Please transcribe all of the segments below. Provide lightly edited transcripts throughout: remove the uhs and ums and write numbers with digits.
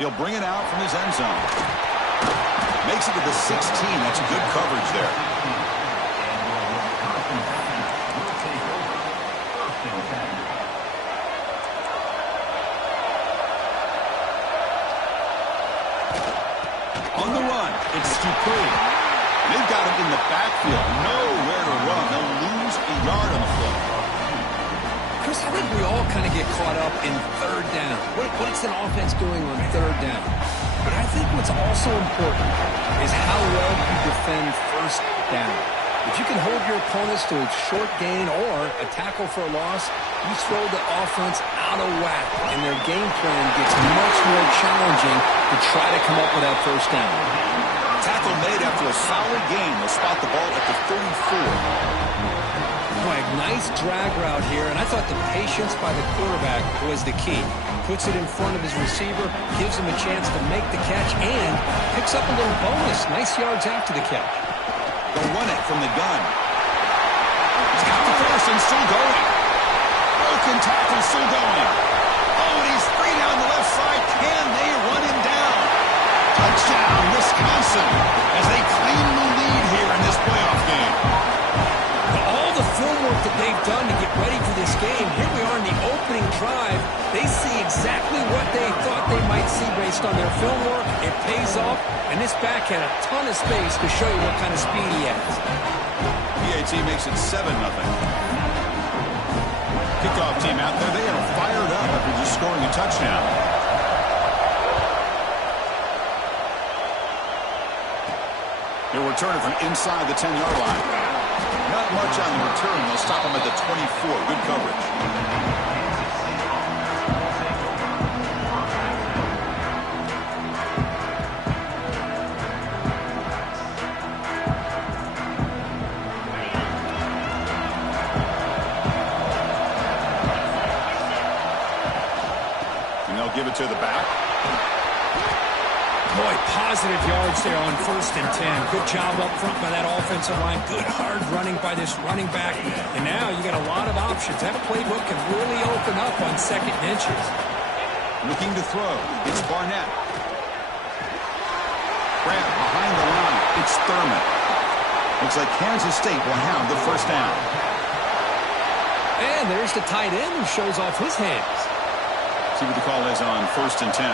He'll bring it out from his end zone. Makes it to the 16. That's good coverage there. On the run, it's Dupree. They've got him in the backfield. Nowhere to run. They'll lose a yard on the play. Chris, I think we all kind of get caught up in third down. What's an offense doing on third down? But I think what's also important is how well you defend first down. If you can hold your opponents to a short gain or a tackle for a loss, you throw the offense out of whack, and their game plan gets much more challenging to try to come up with that first down. Tackle made after a solid gain. They'll spot the ball at the 34. Boy, nice drag route here, and I thought the patience by the quarterback was the key. Puts it in front of his receiver, gives him a chance to make the catch, and picks up a little bonus. Nice yards after the catch. They'll run it from the gun. He's got the first and still going. Broken tackle, still going. Oh, and he's free down the left side. Can they run him down? Touchdown, Wisconsin, as they claim the lead here in this playoff game. All the film work that they've done to get ready for this game, here we are in the opening drive. They see exactly what they thought they might see based on their film work. It pays off, and this back had a ton of space to show you what kind of speed he has. PAT makes it 7-0. Kickoff team out there, they are fired up after just scoring a touchdown. He'll return it from inside the 10-yard line. Not much on the return. They'll stop him at the 24. Good coverage. And they'll give it to the back. Boy, positive yards there on 1st and 10. Good job up front by that offensive line. Good hard running by this running back. And now you got a lot of options. That playbook can really open up on 2nd and inches. Looking to throw. It's Barnett. Grant behind the line. It's Thurman. Looks like Kansas State will have the first down. And there's the tight end who shows off his hands. See what the call is on 1st and 10.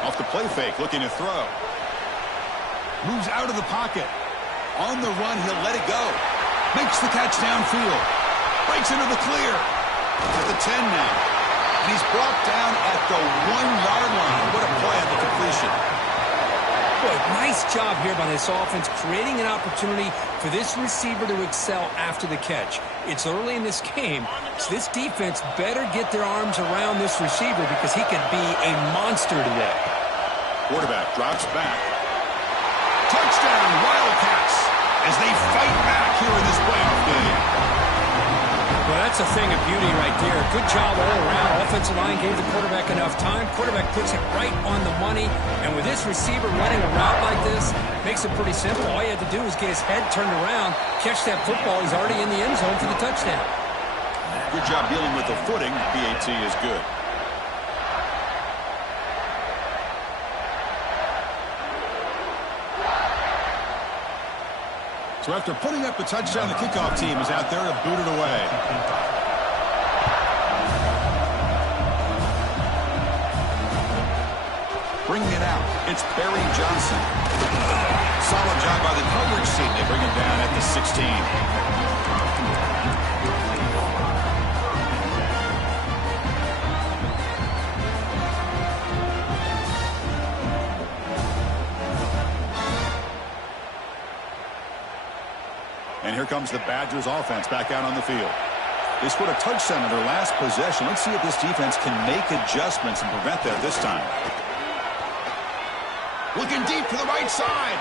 Off the play fake, looking to throw. Moves out of the pocket. On the run, he'll let it go. Makes the catch downfield. Breaks into the clear. At the 10 now. And he's brought down at the 1-yard line. What a play on the completion. Boy, nice job here by this offense, creating an opportunity for this receiver to excel after the catch. It's early in this game, so this defense better get their arms around this receiver because he could be a monster today. Quarterback drops back. Touchdown, Wildcats, as they fight back here in this playoff game. Well, that's a thing of beauty right there. Good job all around. Offensive line gave the quarterback enough time. Quarterback puts it right on the money. And with this receiver running a route like this, makes it pretty simple. All you had to do is get his head turned around, catch that football. He's already in the end zone for the touchdown. Good job dealing with the footing. PAT is good. So after putting up the touchdown, the kickoff team is out there to boot it away. Bringing it out, it's Barry Johnson. Solid job by the coverage team. They bring him down at the 16. And here comes the Badgers offense back out on the field. They scored a touchdown in their last possession. Let's see if this defense can make adjustments and prevent that this time. Looking deep to the right side.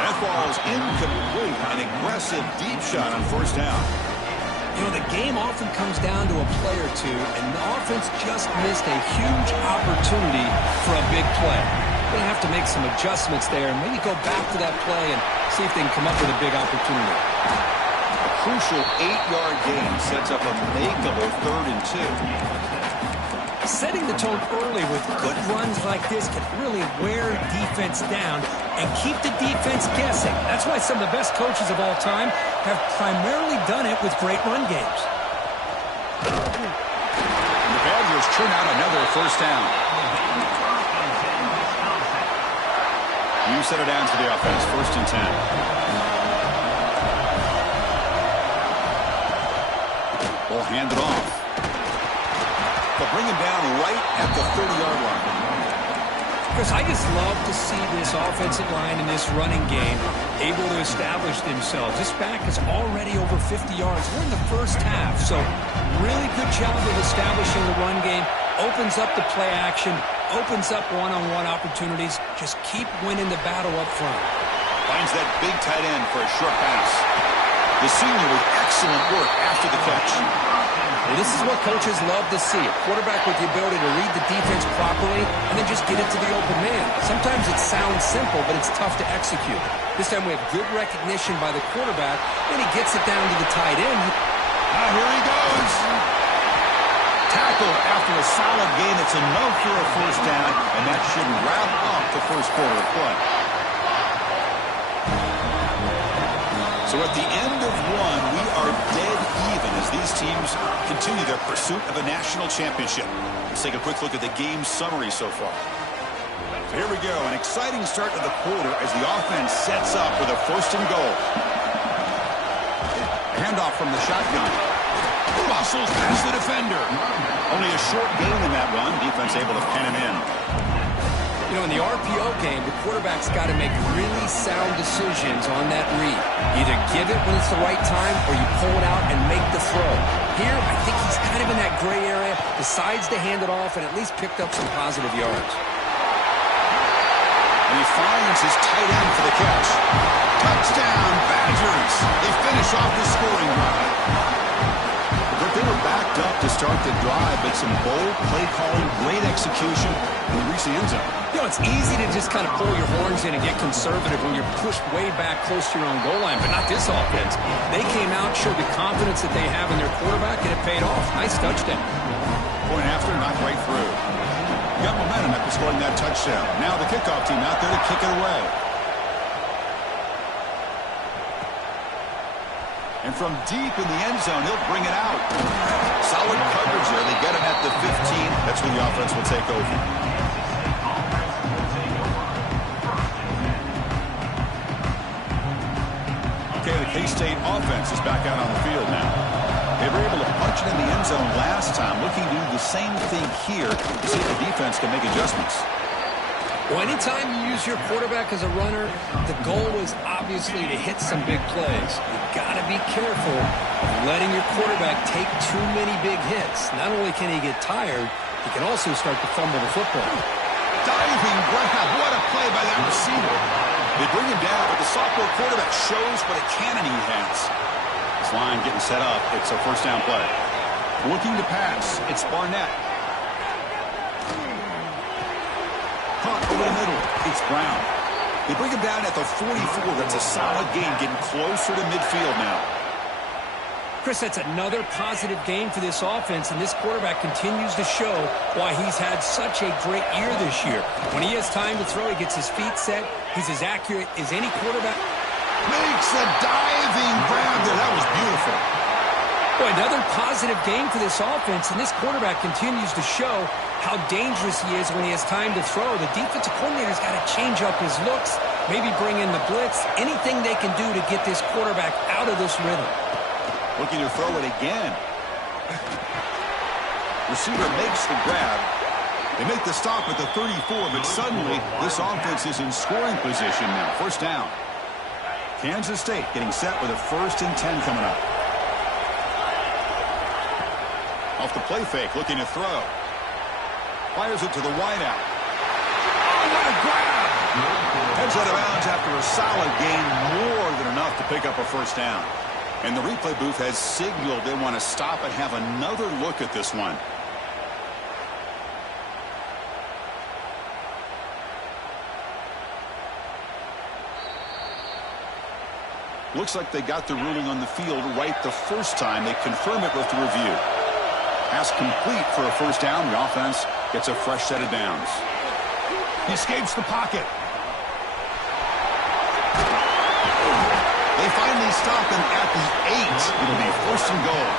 That ball's incomplete. An aggressive deep shot on 1st down. You know, the game often comes down to a play or two, and the offense just missed a huge opportunity for a big play. They're going to have to make some adjustments there and maybe go back to that play and see if they can come up with a big opportunity. A crucial 8-yard gain sets up a makeable 3rd and 2. Setting the tone early with good runs like this can really wear defense down and keep the defense guessing. That's why some of the best coaches of all time have primarily done it with great run games. And the Badgers turn out another first down. You set it down to the offense, 1st and 10. Ball handed off. They'll bring him down right at the 30-yard line. Chris, I just love to see this offensive line in this running game able to establish themselves. This back is already over 50 yards. We're in the first half, so really good job of establishing the run game. Opens up the play action, opens up one-on-one opportunities. Just keep winning the battle up front. Finds that big tight end for a short pass. The senior with excellent work after the catch. Well, this is what coaches love to see. A quarterback with the ability to read the defense properly and then just get it to the open man. Sometimes it sounds simple, but it's tough to execute. This time we have good recognition by the quarterback, and he gets it down to the tight end. Here he goes. Tackled after a solid gain. It's enough for a first down, and that should wrap up the first quarter of play. So at the end of one, we are dead even as these teams continue their pursuit of a national championship. Let's take a quick look at the game summary so far. So here we go, an exciting start to the quarter as the offense sets up with a 1st and goal. Handoff from the shotgun. Muscles past the defender. Only a short gain in that one. Defense able to pen him in. You know, in the RPO game, the quarterback's got to make really sound decisions on that read. Either give it when it's the right time or you pull it out and make the throw. Here, I think he's kind of in that gray area, decides to hand it off and at least picked up some positive yards. And he finds his tight end for the catch. Touchdown, Badgers. They finish off the scoring drive. But they were backed up to start the drive, but some bold play calling, great execution, and they reach the end zone. You know, it's easy to just kind of pull your horns in and get conservative when you're pushed way back close to your own goal line, but not this offense. They came out, showed the confidence that they have in their quarterback, and it paid off. Nice touchdown. Point after, knocked right through. Got momentum after scoring that touchdown. Now the kickoff team out there to kick it away. And from deep in the end zone, he'll bring it out. Solid coverage there. They get him at the 15. That's where the offense will take over. Okay, the K-State offense is back out on the field now. They were able to punch it in the end zone last time, looking to do the same thing here to see if the defense can make adjustments. Well, anytime you use your quarterback as a runner, the goal is obviously to hit some big plays. You've got to be careful of letting your quarterback take too many big hits. Not only can he get tired, he can also start to fumble the football. Diving grab. What a play by that receiver. They bring him down, but the sophomore quarterback shows what a cannon he has. This line getting set up. It's a first down play. Looking to pass. It's Barnett. Caught over the middle. It's Brown. They bring him down at the 44. That's a solid gain, getting closer to midfield now. Chris, that's another positive game for this offense, and this quarterback continues to show why he's had such a great year this year. When he has time to throw, he gets his feet set. He's as accurate as any quarterback. Makes a diving grab there. That was beautiful. Boy, another positive game for this offense, and this quarterback continues to show how dangerous he is when he has time to throw. The defensive coordinator's got to change up his looks, maybe bring in the blitz, anything they can do to get this quarterback out of this rhythm. Looking to throw it again. Receiver makes the grab. They make the stop at the 34, but suddenly this offense is in scoring position now. First down. Kansas State getting set with a 1st and 10 coming up. Off the play fake, looking to throw. Fires it to the wideout. Oh, what a grab! Heads out of bounds after a solid gain, more than enough to pick up a first down. And the replay booth has signaled they want to stop and have another look at this one. Looks like they got the ruling on the field right the first time. They confirm it with the review. Pass complete for a first down. The offense gets a fresh set of downs. He escapes the pocket. They finally stop him at the 8. It'll be first and goal.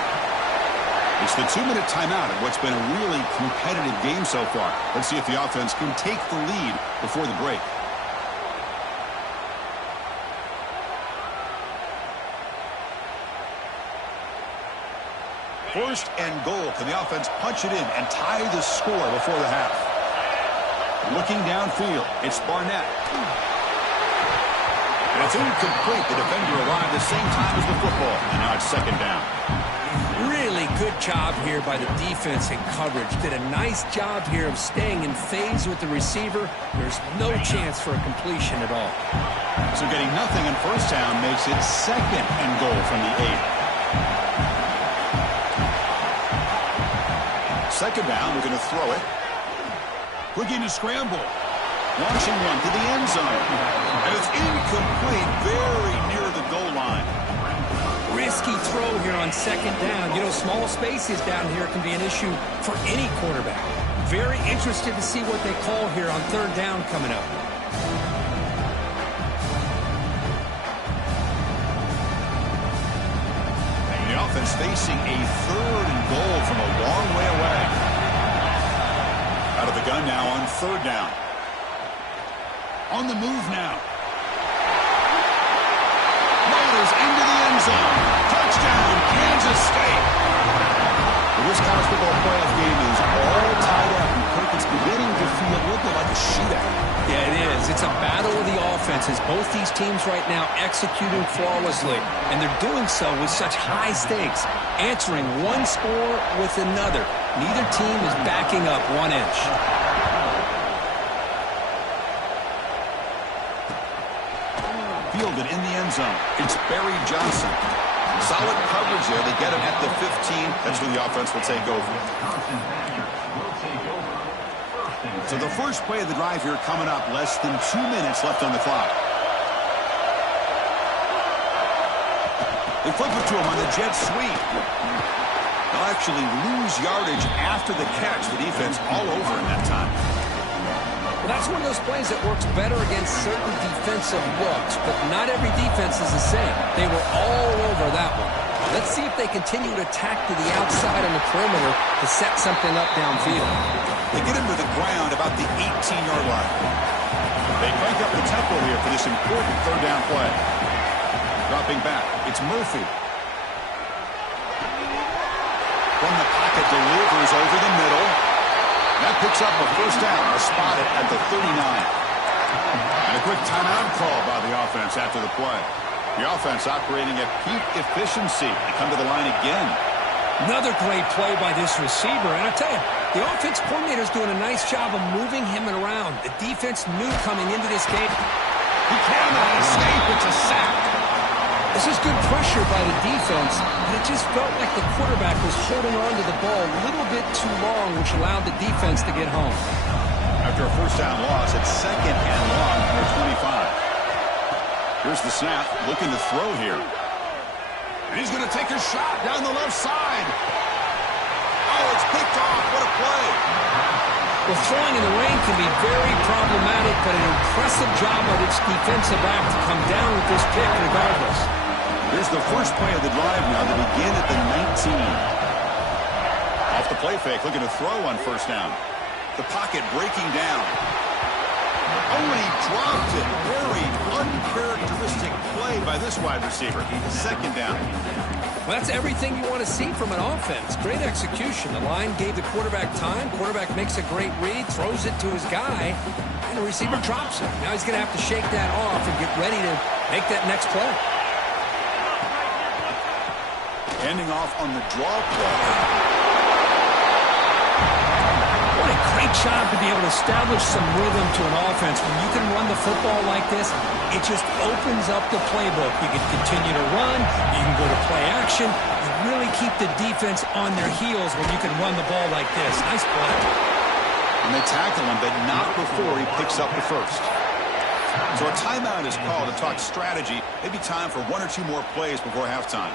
It's the 2-minute timeout in what's been a really competitive game so far. Let's see if the offense can take the lead before the break. First and goal. Can the offense punch it in and tie the score before the half? Looking downfield, it's Barnett. And it's incomplete. The defender arrived the same time as the football. And now it's second down. Really good job here by the defense in coverage. Did a nice job here of staying in phase with the receiver. There's no chance for a completion at all. So getting nothing on first down makes it second and goal from the 8. Second down, we're going to throw it. Looking to scramble. Launching one to the end zone. And it's incomplete, very near the goal line. Risky throw here on second down. You know, small spaces down here can be an issue for any quarterback. Very interested to see what they call here on third down coming up. And the offense facing a third and goal from a long way away. Out of the gun now on third down. On the move now. Motors into the end zone. Touchdown, Kansas State. Well, this college football playoff game is all tied up. And Kirk, it's beginning to feel a little bit like a shootout. Yeah, it is. It's a battle of the offenses. Both these teams right now executing flawlessly. And they're doing so with such high stakes. Answering one score with another. Neither team is backing up 1 inch. Fielded in the end zone. It's Barry Johnson. Solid coverage there. They get him at the 15. That's where the offense will take over. So the first play of the drive here coming up. Less than 2 minutes left on the clock. They flip it to him on the jet sweep. They'll actually lose yardage after the catch. The defense all over in that time. Well, that's one of those plays that works better against certain defensive looks, but not every defense is the same. They were all over that one. Let's see if they continue to attack to the outside on the perimeter to set something up downfield. They get him to the ground about the 18-yard line. They crank up the tempo here for this important third down play. Dropping back, it's Murphy. From the pocket, delivers over the middle. That picks up a first down, spotted at the 39. And a quick timeout call by the offense after the play. The offense operating at peak efficiency. They come to the line again. Another great play by this receiver. And I tell you, the offense coordinator is doing a nice job of moving him around. The defense knew coming into this game. He cannot escape. It's a sack. This is good pressure by the defense, but it just felt like the quarterback was holding on to the ball a little bit too long, which allowed the defense to get home. After a first down loss, it's second and long for 25. Here's the snap, looking to throw here. And he's going to take a shot down the left side. Oh, it's picked off. What a play. Well, throwing in the rain can be very problematic, but an impressive job by its defensive back to come down with this pick regardless. Here's the first play of the drive now to begin at the 19. Off the play fake, looking to throw on first down. The pocket breaking down. Oh, and he dropped it. Very uncharacteristic play by this wide receiver. Second down. Well, that's everything you want to see from an offense. Great execution. The line gave the quarterback time. Quarterback makes a great read, throws it to his guy, and the receiver drops it. Now he's going to have to shake that off and get ready to make that next play. Ending off on the draw play. What a great job to be able to establish some rhythm to an offense. When you can run the football like this, it just opens up the playbook. You can continue to run. You can go to play action. You really keep the defense on their heels when you can run the ball like this. Nice play. And they tackle him, but not before he picks up the first. So a timeout is called to talk strategy. Maybe time for 1 or 2 more plays before halftime.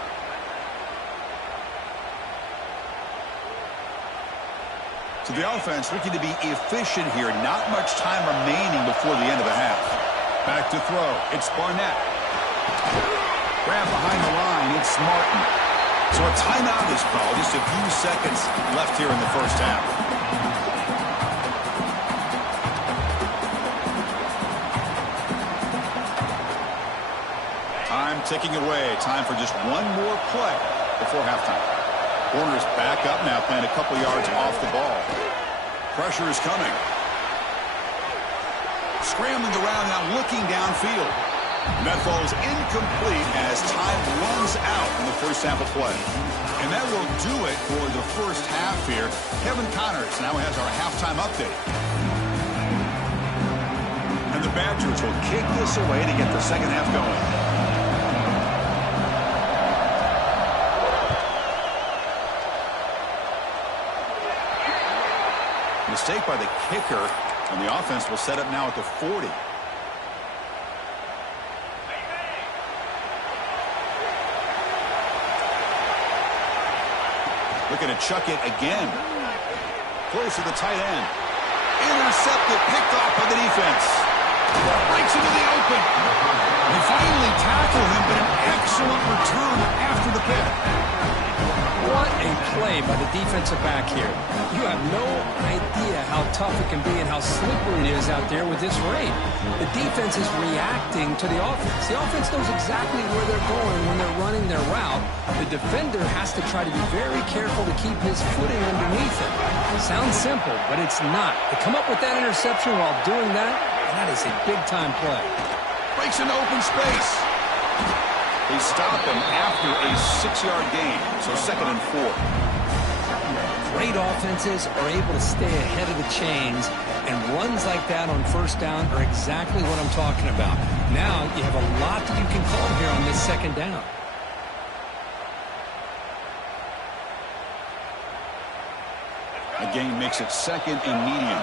So the offense looking to be efficient here. Not much time remaining before the end of the half. Back to throw. It's Barnett. Grab behind the line. It's Martin. So a timeout is called. Just a few seconds left here in the first half. Time ticking away. Time for just one more play before halftime. Corner's back up now, playing a couple yards off the ball. Pressure is coming. Scrambling around now, looking downfield. And that falls incomplete as time runs out in the first half of play. And that will do it for the first half here. Kevin Connors now has our halftime update. And the Badgers will kick this away to get the second half going. Mistake by the kicker, and the offense will set up now at the 40. Looking to chuck it again. Close to the tight end. Intercepted, picked off by the defense. Breaks into the open. They finally tackle him, but an excellent return after the pick. What a play by the defensive back here. You have no idea how tough it can be and how slippery it is out there with this rain. The defense is reacting to the offense. The offense knows exactly where they're going when they're running their route. The defender has to try to be very careful to keep his footing underneath him. Sounds simple, but it's not. To come up with that interception while doing that, that is a big-time play. Breaks into open space. They stop him after a 6-yard gain, so 2nd and 4. Great offenses are able to stay ahead of the chains, and runs like that on first down are exactly what I'm talking about. Now you have a lot that you can call here on this second down. A gain makes it 2nd and medium.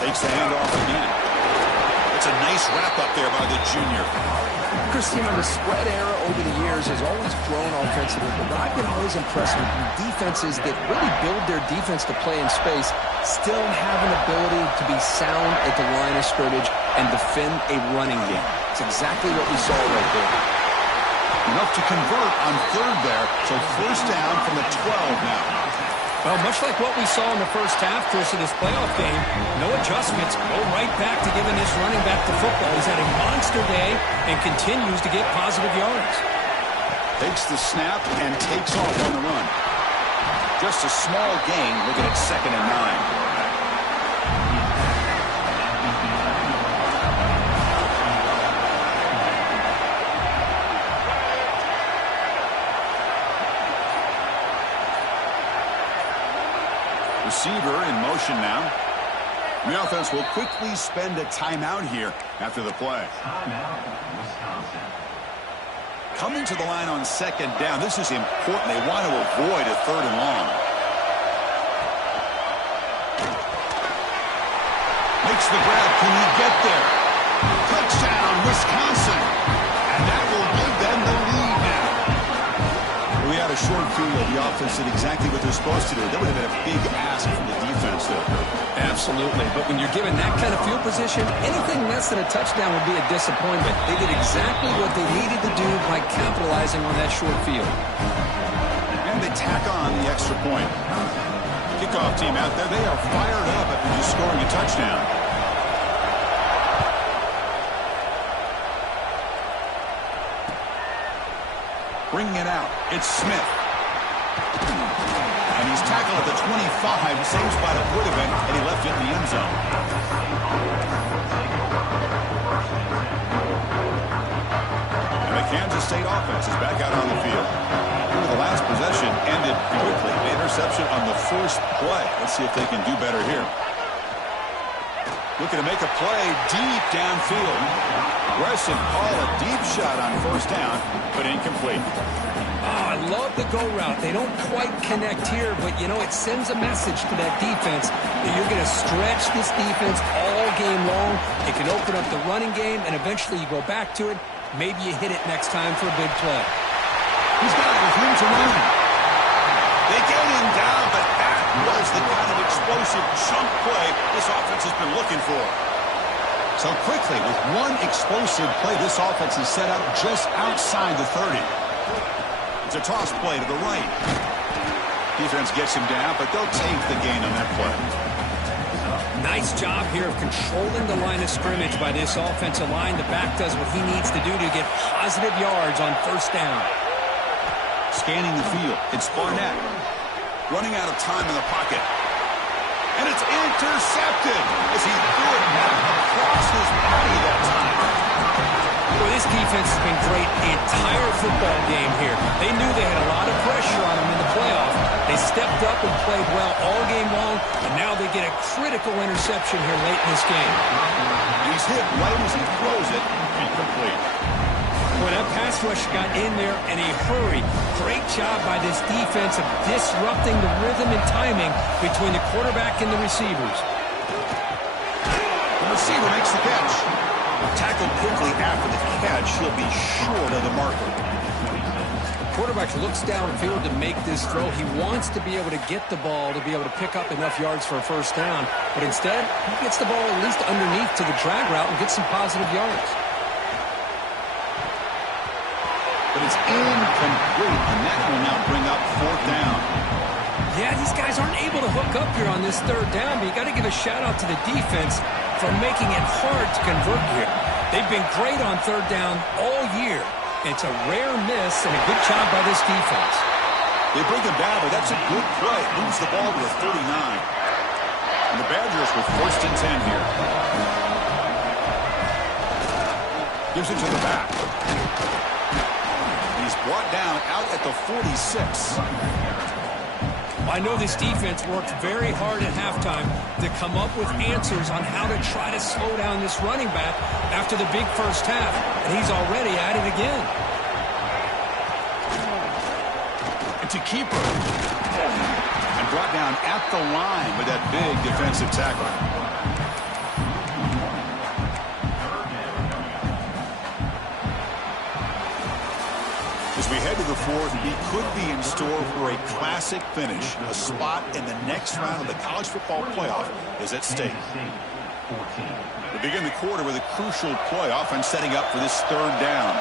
Takes the handoff again. It's a nice wrap-up there by the junior. Christian, the spread era over the years has always grown offensively, but I've been always impressed with defenses that really build their defense to play in space, still have an ability to be sound at the line of scrimmage and defend a running game. It's exactly what we saw right there. Enough to convert on 3rd there, so first down from the 12 now. Well, much like what we saw in the first half, Chris, of this playoff game, no adjustments. Go right back to giving this running back the football. He's had a monster day and continues to get positive yards. Takes the snap and takes off on the run. Just a small gain, looking at 2nd and 9. Receiver in motion now. The offense will quickly spend a timeout here after the play. Coming to the line on 2nd down. This is important. They want to avoid a 3rd and long. Makes the grab. Can he get there? Touchdown, Wisconsin. And that will give them the lead now. We had a short field. The offense did exactly what they're supposed to do. That would have been a big ask from the defense there. Absolutely. But when you're given that kind of field position, anything less than a touchdown would be a disappointment. They did exactly what they needed to do by capitalizing on that short field. And they tack on the extra point. Kickoff team out there. They are fired up after just scoring a touchdown. Bringing it out. It's Smith. And he's tackled at the 25. Same spot it would have been, and he left it in the end zone. And the Kansas State offense is back out on the field. The last possession ended quickly. The interception on the first play. Let's see if they can do better here. Looking to make a play deep downfield. Aggressive call, a deep shot on first down, but incomplete. Oh, I love the go route. They don't quite connect here, but, you know, it sends a message to that defense that you're going to stretch this defense all game long. It can open up the running game, and eventually you go back to it. Maybe you hit it next time for a big play. He's got it with room to run. They get him down, but that was the kind of explosive chunk play this offense has been looking for. So quickly, with one explosive play, this offense is set up just outside the 30. It's a toss play to the right. Defense gets him down, but they'll take the gain on that play. Nice job here of controlling the line of scrimmage by this offensive line. The back does what he needs to do to get positive yards on first down. Scanning the field, it's Barnett. Running out of time in the pocket. And it's intercepted as he threw it back across his body that time. Well, this defense has been great the entire football game here. They knew they had a lot of pressure on them in the playoff. They stepped up and played well all game long, and now they get a critical interception here late in this game. He's hit right as he throws it, incomplete. Well, that pass rush got in there in a hurry. Great job by this defense of disrupting the rhythm and timing between the quarterback and the receivers. The receiver makes the catch. Tackled quickly after the catch. He'll be short of the marker. The quarterback looks downfield to make this throw. He wants to be able to get the ball to be able to pick up enough yards for a first down. But instead, he gets the ball at least underneath to the drag route and gets some positive yards. But it's incomplete, and that will now bring up fourth down. Yeah, these guys aren't able to hook up here on this third down, but you got to give a shout-out to the defense for making it hard to convert here. They've been great on third down all year. It's a rare miss and a good job by this defense. They bring him down, but that's a good play. Moves the ball to a 39. And the Badgers with first and 10 here. Gives it to the back. He's brought down out at the 46. I know this defense worked very hard at halftime to come up with answers on how to try to slow down this running back after the big first half, and he's already at it again. It's a keeper. And brought down at the line with that big defensive tackle. As we head to the fourth, we could be in store for a classic finish. A spot in the next round of the college football playoff is at stake. We begin the quarter with a crucial play, offense setting up for this third down.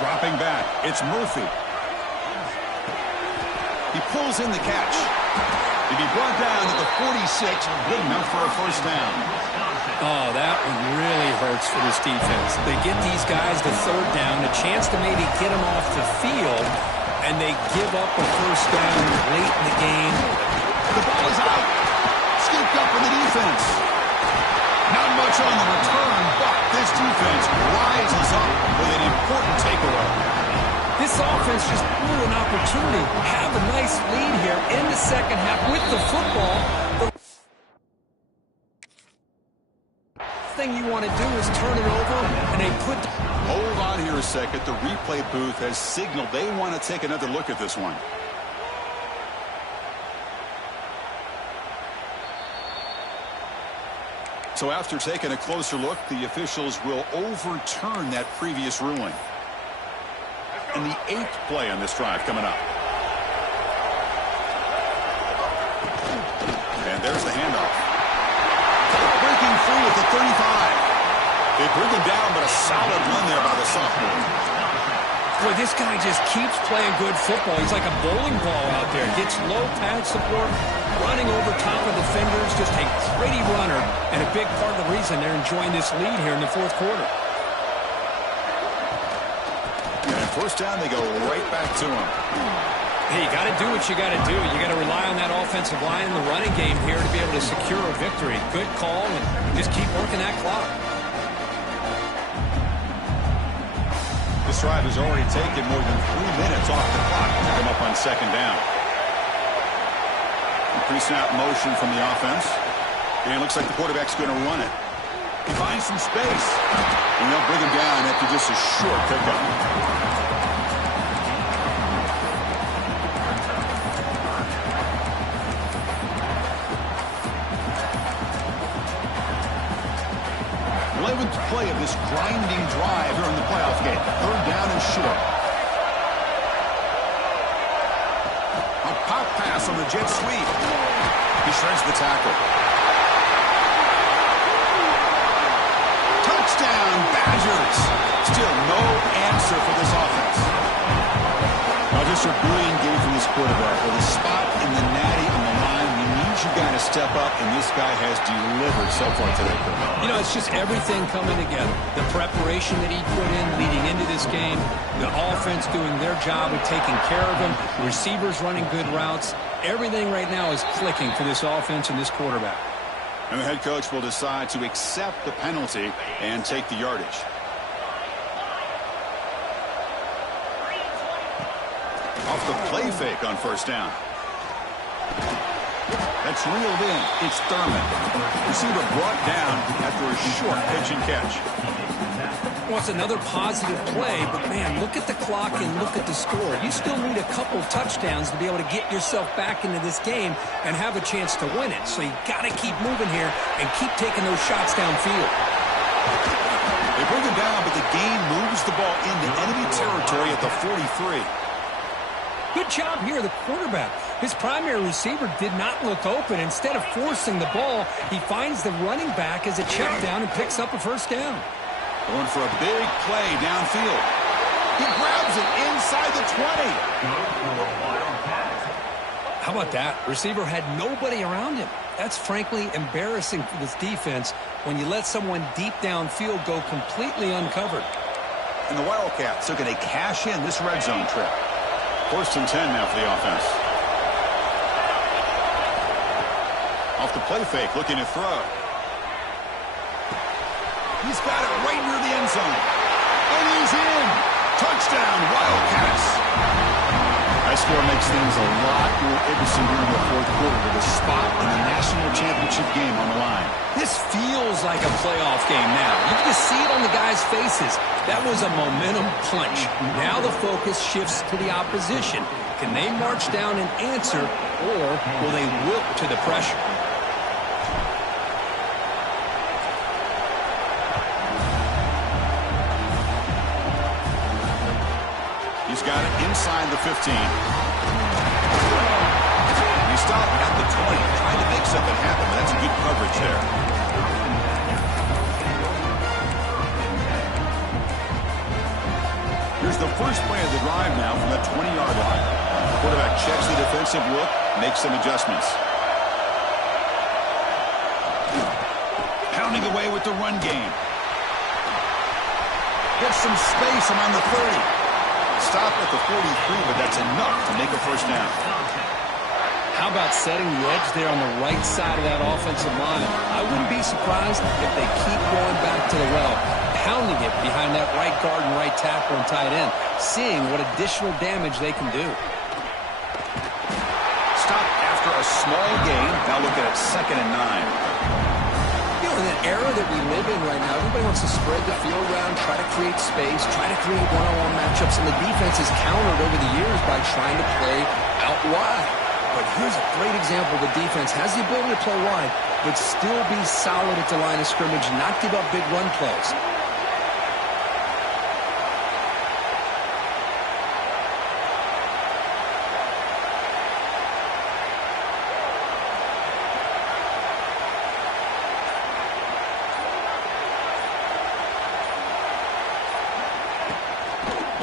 Dropping back, it's Murphy. He pulls in the catch. He'll be brought down at the 46, good enough for a first down. Oh, that one really hurts for this defense. They get these guys the third down, a chance to maybe get them off the field, and they give up a first down late in the game. The ball is out. Scooped up in the defense. Not much on the return, but this defense rises up with an important takeaway. This offense just blew an opportunity. Have a nice lead here in the second half with the football. Thing you want to do is turn it over, and they put... Hold on here a second. The replay booth has signaled they want to take another look at this one. So after taking a closer look, the officials will overturn that previous ruling. And the 8th play on this drive coming up. And there's the handoff. Breaking free at the 35. They bring him down, but a solid run there by the sophomore. Boy, this guy just keeps playing good football. He's like a bowling ball out there. Gets low pad support, running over top of defenders. Just a gritty runner, and a big part of the reason they're enjoying this lead here in the fourth quarter. And at first down, they go right back to him. Hey, you got to do what you got to do. You got to rely on that offensive line in the running game here to be able to secure a victory. Good call, and just keep working that clock. This drive has already taken more than 3 minutes off the clock to come up on second down. Pre-snap motion from the offense. And it looks like the quarterback's going to run it. He finds some space. And they'll bring him down after just a short pickup. 11th play of this grinding drive here in the playoff game. Third down and short. A pop pass on the jet sweep. He shreds the tackle. Touchdown, Badgers. Still no answer for this offense. Now just a brilliant game from this quarterback. With a spot in the natty on the line, he needs you guys to step up, and this guy has delivered so far today. You know, it's just everything coming together. The preparation that he put in leading into this game, the offense doing their job of taking care of him, receivers running good routes. Everything right now is clicking for this offense and this quarterback. And the head coach will decide to accept the penalty and take the yardage. Off the play fake on first down. That's reeled in. It's Thurman. Receiver brought down after a short pitch and catch. Well, it's another positive play, but, man, look at the clock and look at the score. You still need a couple touchdowns to be able to get yourself back into this game and have a chance to win it. So you got to keep moving here and keep taking those shots downfield. They bring him down, but the game moves the ball into enemy territory at the 43. Good job here, the quarterback. His primary receiver did not look open. Instead of forcing the ball, he finds the running back as a check down and picks up a first down. Going for a big play downfield. He grabs it inside the 20. How about that? Receiver had nobody around him. That's frankly embarrassing for this defense when you let someone deep downfield go completely uncovered. And the Wildcats are going to cash in this red zone trip. First and 10 now for the offense. Off the play fake, looking to throw. He's got it right near the end zone. And he's in. Touchdown, Wildcats. That score makes things a lot more interesting here in the fourth quarter with a spot in the national championship game on the line. This feels like a playoff game now. You can see it on the guys' faces. That was a momentum punch. Now the focus shifts to the opposition. Can they march down and answer, or will they wilt to the pressure? He's got it inside the 15. He stopped at the 20, trying to make something happen, but that's a good coverage there. Here's the first play of the drive now from the 20-yard line. Quarterback checks the defensive look, makes some adjustments. Pounding away with the run game. Gets some space around the 30. Stop at the 43, but that's enough to make a first down. How about setting the edge there on the right side of that offensive line? I wouldn't be surprised if they keep going back to the well, pounding it behind that right guard and right tackle and tight end, seeing what additional damage they can do. Stop after a small gain. Now look at it, 2nd and 9. You know, in that era that we live in right now, everybody wants to spread the field around, try to create space, try to create one-on-one matchups, and the defense has countered over the years by trying to play out wide. But here's a great example. The defense has the ability to play wide, but still be solid at the line of scrimmage, not give up big run plays.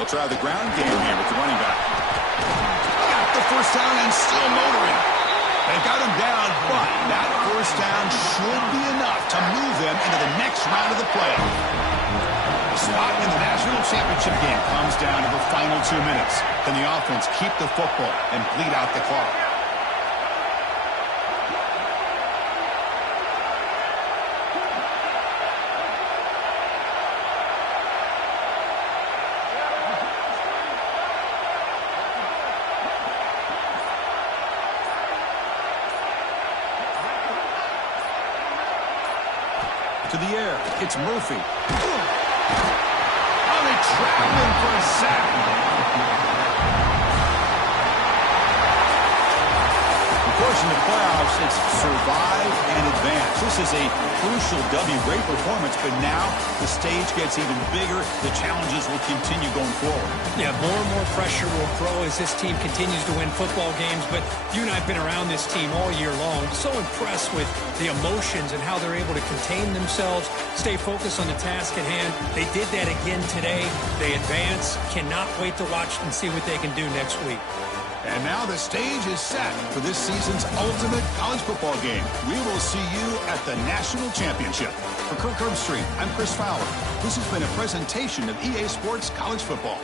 They'll try the ground game here with the running back. Got the first down and still motoring. They got him down, but that first down should be enough to move them into the next round of the playoff. The spot in the national championship game comes down to the final 2 minutes. Can the offense keep the football and bleed out the clock? To the air, it's Murphy. Oh, they trapped him for a sack. Before course, in the playoffs, it's survive and advance. This is a crucial W. Great performance, but now the stage gets even bigger. The challenges will continue going forward. Yeah, more and more pressure will grow as this team continues to win football games, but you and I have been around this team all year long. So impressed with the emotions and how they're able to contain themselves, stay focused on the task at hand. They did that again today. They advance. Cannot wait to watch and see what they can do next week. And now the stage is set for this season's ultimate college football game. We will see you at the National Championship. For Kirk Herbstreit, I'm Chris Fowler. This has been a presentation of EA Sports College Football.